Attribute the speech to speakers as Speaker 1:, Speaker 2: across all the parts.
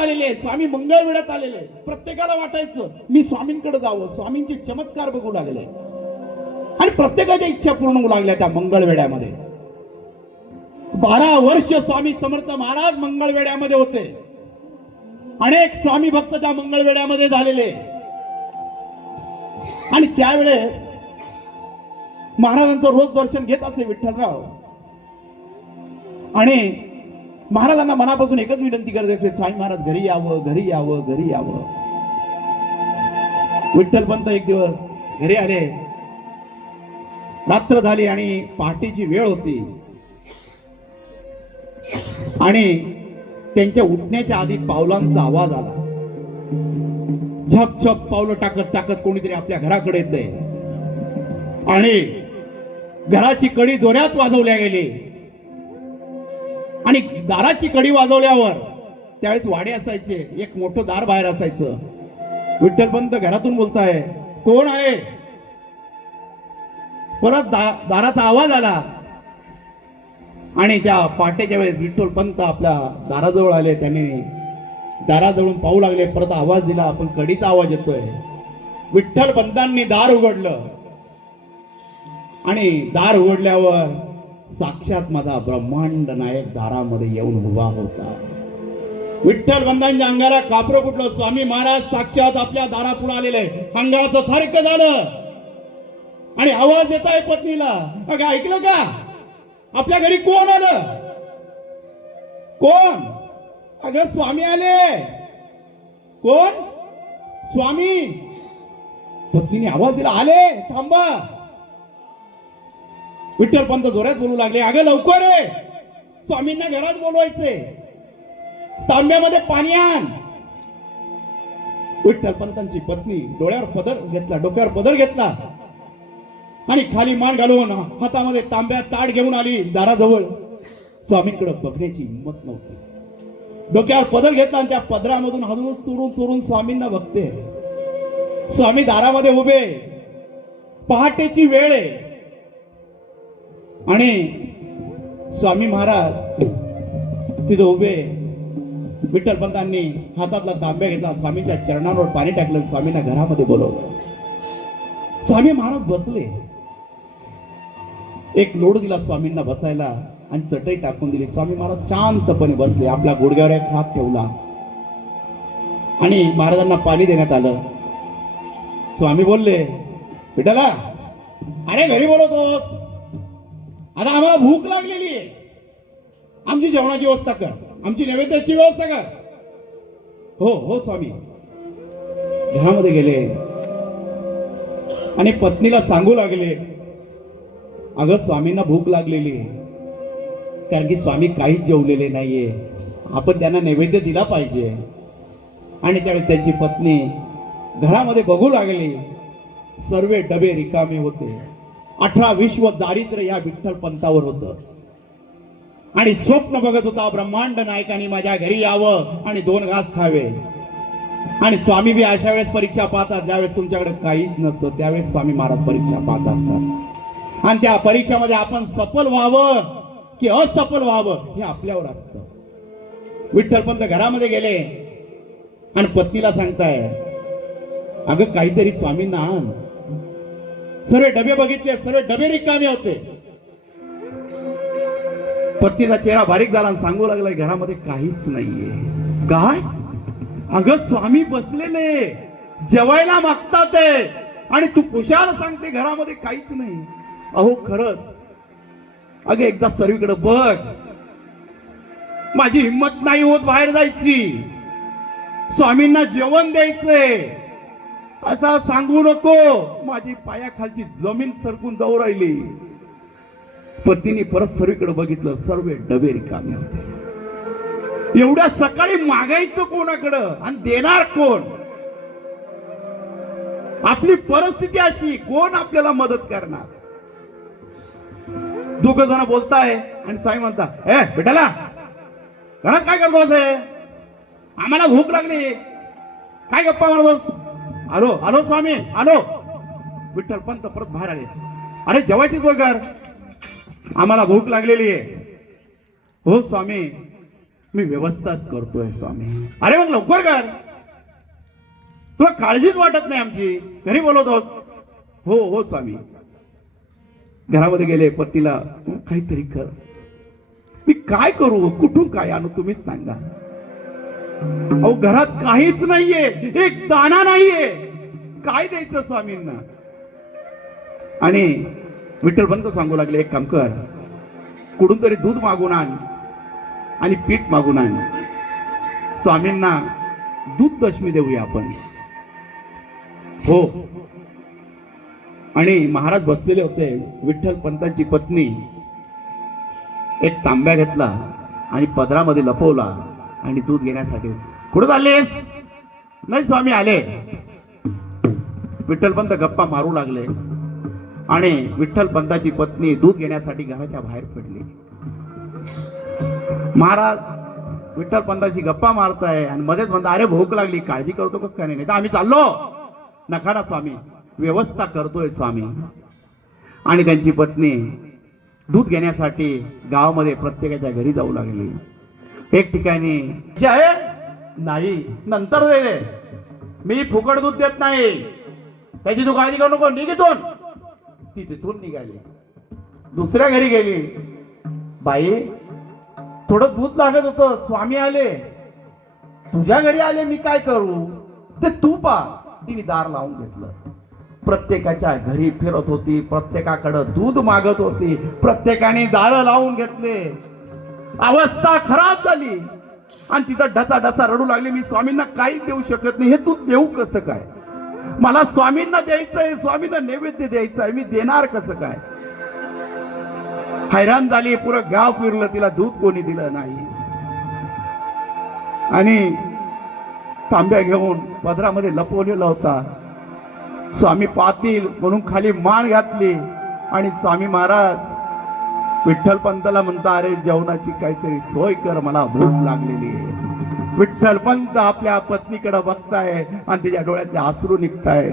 Speaker 1: आलेले स्वामी मंगळवेढ्यात आलेले प्रत्येकाला वाटायचं मी स्वामींकडे जावं. स्वामींचे चमत्कार बघू लागले. आणि प्रत्येकाच्या इच्छा पूर्ण होऊ लागल्या त्या मंगळवेड्यामध्ये बारा वर्ष स्वामी समर्थ महाराज मंगळवेड्यामध्ये होते. अनेक स्वामी भक्त त्या मंगळवेड्यामध्ये झालेले. आणि त्यावेळेस महाराजांचं रोज दर्शन घेत असे विठ्ठलराव. आणि महाराजांना मनापासून एकच विनंती करत असे स्वामी महाराज घरी यावं घरी यावं घरी यावं. विठ्ठल पंत एक दिवस घरी आले. रात्र झाली आणि पहाटेची वेळ होती. आणि त्यांच्या उठण्याच्या आधी पावलांचा आवाज आला. झप झप पावलं टाकत टाकत कोणीतरी आपल्या घराकडे येते आणि घराची कडी जोऱ्यात वाजवल्या गेली. आणि दाराची कडी वाजवल्यावर त्यावेळेस वाडे असायचे एक मोठं दार बाहेर असायचं. विठ्ठलपंत घरातून बोलताय कोण आहे? परत दा- दाराचा आवाज आला. आणि त्या पाट्याच्या वेळेस विठ्ठल पंत आपल्या दाराजवळ आले त्यांनी दाराजवळून पाहू लागले परत आवाज दिला आपण कडीचा आवाज येतोय. विठ्ठल पंतांनी दार उघडलं. आणि दार उघडल्यावर साक्षात माझा ब्रह्मांड नायक दारामध्ये येऊन उभा होता. विठ्ठल बंधांच्या अंगाला कापरं फुटलं. स्वामी महाराज साक्षात आपल्या दारापुढे आलेले. अंगाचं थर्क झालं. आणि आवाज देत आहे पत्नीला. अगं ऐकलं का? आपल्या घरी कोण आलं? कोण? अगं स्वामी आले. कोण? स्वामी. पत्नीने आवाज दिला. आले. थांबा. विठ्ठल पंत जोरात बोलू लागले अगं लवकर रे स्वामींना घरात बोलवायचे तांब्यामध्ये पाणी आण. विठ्ठल पंतांची पत्नी डोळ्यावर पदर घेतला डोक्यावर पदर घेतला. आणि खाली मान घालून हातामध्ये तांब्यात ताट घेऊन आली दाराजवळ. स्वामींकडे बघण्याची हिंमत नव्हती. डोक्यावर पदर घेतला आणि त्या पदरामधून हळूहळू चुरून चुरून स्वामींना बघते. स्वामी दारामध्ये उभे. पहाटेची वेळ आहे. आणि स्वामी महाराज तिथे उभे. विठ्ठलपंतांनी हातातला तांब्या घेतला. स्वामीच्या चरणांवर पाणी टाकलं. स्वामींना घरामध्ये बोलवलं. स्वामी महाराज बसले. एक लोड दिला स्वामींना बसायला आणि चटई टाकून दिली. स्वामी महाराज शांतपणे बसले. आपल्या गुडघ्यावर एक हात ठेवला. आणि महाराजांना पाणी देण्यात आलं. स्वामी बोलले विठ्ठला अरे घरी बोलवतोस? आता आम्हाला भूक लागलेली आहे. आमची जेवणाची व्यवस्था कर. आमची नैवेद्याची व्यवस्था कर. हो हो स्वामी. घरामध्ये गेले. आणि पत्नीला सांगू लागले अगं स्वामींना भूक लागलेली आहे. कारण की स्वामी काहीच जेवलेले नाहीये. आपण त्यांना नैवेद्य दिला पाहिजे. आणि त्यावेळी त्यांची पत्नी घरामध्ये बघू लागली. सर्व डबे रिकामे होते. अठरा विश्व दारिद्र्य या विठ्ठल पंथावर होत. आणि स्वप्न बघत होता ब्रह्मांड नायकाने माझ्या घरी यावं आणि दोन घास खावे. आणि स्वामी बी अशा वेळेस परीक्षा पाहतात ज्यावेळेस तुमच्याकडे काहीच नसतं त्यावेळेस स्वामी महाराज परीक्षा पाहत असतात. आणि त्या परीक्षामध्ये आपण सफल व्हावं की असफल व्हावं हे आपल्यावर असतं. विठ्ठलपंत घरामध्ये गेले आणि पत्नीला सांगताय अगं काहीतरी स्वामींना आण. सर्व डबे बघितले सर्व डबे रिकामे होते. पत्नीचा चेहरा बारीक झाला सांगू लागलाय घरामध्ये काहीच नाहीये. काय? अगं स्वामी बसलेले जेवायला मागतात ते आणि तू कुशाल सांगते घरामध्ये काहीच नाही. अहो खरंच. अगं एकदा सर्वीकडे बघ. माझी हिंमत नाही होत बाहेर जायची. स्वामींना जेवण द्यायचंय. असा सांगू नको. माझी पायाखालची जमीन सरकून जाऊ राहिली. पत्नीने परत सर्वीकडे बघितलं सर्व डबे रिकामे होते. एवढ्या सकाळी मागायचं कोणाकडं? आणि देणार कोण? आपली परिस्थिती अशी कोण आपल्याला मदत करणार? दोघ जण बोलताय आणि स्वामी म्हणता ए बेटाला घरात काय करतो आम्हाला भूक लागली. काय गप्पा मारतो आलो आलो स्वामी आलो. विठ्ठल पंत परत बाहेर आले. अरे जेवायचीच सोय आम्हाला भूक लागलेली आहे. हो स्वामी मी व्यवस्थाच करतोय स्वामी. अरे मग लवकर कर. तुला काळजीच वाटत नाही आमची. घरी बोलवतोस. हो हो स्वामी. घरामध्ये गेले पतीला "तू काहीतरी कर. मी काय करू? कुठून काय आणू? तुम्हीच सांगा. अहो घरात काहीच नाहीये. एक दाणा नाहीये. काय द्यायचं स्वामींना? आणि विठ्ठल बंद सांगू लागले एक काम कर. कुठून तरी दूध मागून आण आणि पीठ मागून आण. स्वामींना दूध दशमी देऊया आपण. हो. आणि महाराज बसलेले होते. विठ्ठल पंतांची पत्नी एक तांब्या घेतला आणि पदरामध्ये लपवला. आणि दूध घेण्यासाठी. कुठं चाललेस? नाही स्वामी आले. विठ्ठलपंत गप्पा मारू लागले. आणि विठ्ठलपंताची पत्नी दूध घेण्यासाठी घराच्या बाहेर पडली. महाराज विठ्ठलपंताची गप्पा मारताय आणि मध्येच म्हणता अरे भूक लागली काळजी करतो कस काय नाही तर आम्ही चाललो. नका ना स्वामी. व्यवस्था करतोय स्वामी. आणि त्यांची पत्नी दूध घेण्यासाठी गावामध्ये प्रत्येकाच्या घरी जाऊ लागली. एक ठिकाणी. "जे आहे? नाही. नंतर दे मी फुकट दूध देत नाही. त्याची तू काळजी करू नको. निघितून ती तिथून निघाली. दुसऱ्या घरी गेली. बाई थोडं दूध लागत होतं. स्वामी आले. तुझ्या घरी आले मी काय करू? ते तू पा तिने दार लावून घेतलं. प्रत्येकाच्या घरी फिरत होती. प्रत्येकाकडं दूध मागत होती. प्रत्येकाने दार लावून घेतले. अवस्था खराब झाली. आणि तिथं ढसा ढसा रडू लागली. मी स्वामींना काहीच देऊ शकत नाही. हे तू देऊ कसं काय? मला स्वामींना द्यायचंय स्वामींना नैवेद्य द्यायचं आहे मी देणार कसं काय? हैराण झाली. पुरं गाव फिरलं. तिला दूध कोणी दिलं नाही. आणि तांब्या घेऊन पदरामध्ये लपवलेला होता. स्वामी पातील म्हणून खाली मान घातली. आणि स्वामी महाराज विठ्ठलपंतला म्हणता अरे जेवणाची काहीतरी सोय कर मला भूक लागलेली आहे. विठ्ठल पंत आपल्या पत्नीकडे बघताय आणि तिच्या डोळ्यातले आसरू निघताय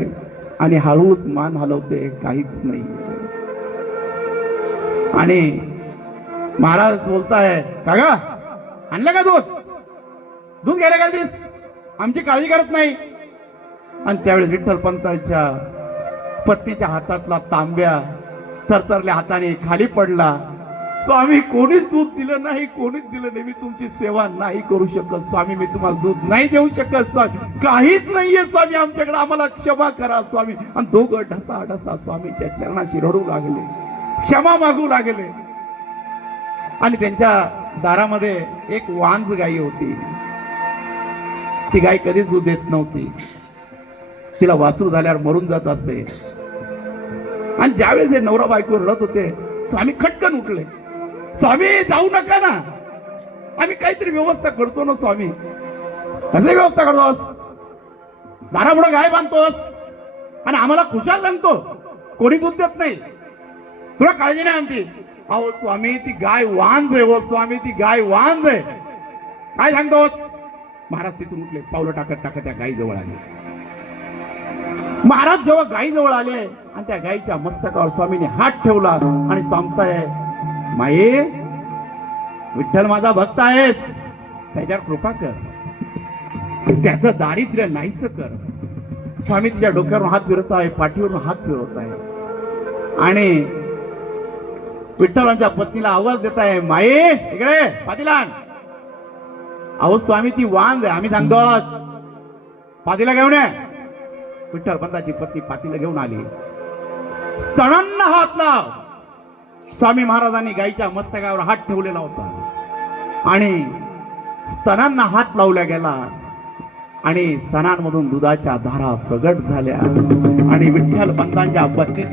Speaker 1: आणि हळूच मान हलवते काहीच नाही. आणि महाराज बोलताय कागा आणलं का दूध? दूध घ्यायला का दिस आमची काळजी करत नाही. आणि त्यावेळेस विठ्ठलपंताच्या पत्नीच्या हातातला तांब्या थरथरल्या हाताने खाली पडला. स्वामी कोणीच दूध दिलं नाही कोणीच दिलं नाही. मी तुमची सेवा नाही करू शकत. स्वामी मी तुम्हाला दूध नाही देऊ शकत स्वामी. काहीच नाहीये स्वामी. आमच्याकडे आम्हाला क्षमा करा स्वामी. आणि दोघं ढसा ढसा स्वामीच्या चरणाशी रडू लागले. क्षमा मागू लागले. आणि त्यांच्या दारामध्ये एक वांज गाई होती. ती गाय कधीच दूध देत नव्हती. तिला वासरू झाल्यावर मरून जात असते आणि ज्यावेळेस हे नवरा बायको रडत होते स्वामी खटकन उठले. स्वामी जाऊ नका ना. आम्ही काहीतरी व्यवस्था करतो ना स्वामी. कसली व्यवस्था करतोस? दारामुळे गाय बांधतोस? आणि आम्हाला खुशाल सांगतो कोणी दूध देत नाही. तुला काळजी नाही आमची. अहो स्वामी ती गाय वांज आहे हो स्वामी ती गाय वांज आहे. काय सांगतो महाराज तिथून उठले पावलं टाकत टाकत त्या गायी जवळ आले. महाराज जेव्हा गाई जवळ आले आणि त्या गायीच्या मस्तकावर स्वामीने हात ठेवला आणि सांगताय माये विठ्ठल माझा भक्त आहेस. त्याच्यावर कृपा कर. त्याचं दारिद्र्य नाहीस कर. स्वामी तिच्या डोक्यावरून हात फिरत आहे पाठीवरून हात फिरवत आहे. आणि विठ्ठलांच्या पत्नीला आवाज देत आहे माई इकडे पाटीलान अहो स्वामी ती वांद आहे आम्ही सांगतो पातीला घेऊन ये. विठ्ठल पंताची पत्नी पातीला घेऊन आली. स्तनांना हात लाव. स्वामी महाराजांनी गाईच्या मस्तकावर हात ठेवलेला होता. आणि स्तनांना हात लावल्या गेला. आणि स्तनांमधून दुधाच्या धारा प्रगट झाल्या. आणि विठ्ठल पंतांच्या पत्नीच्या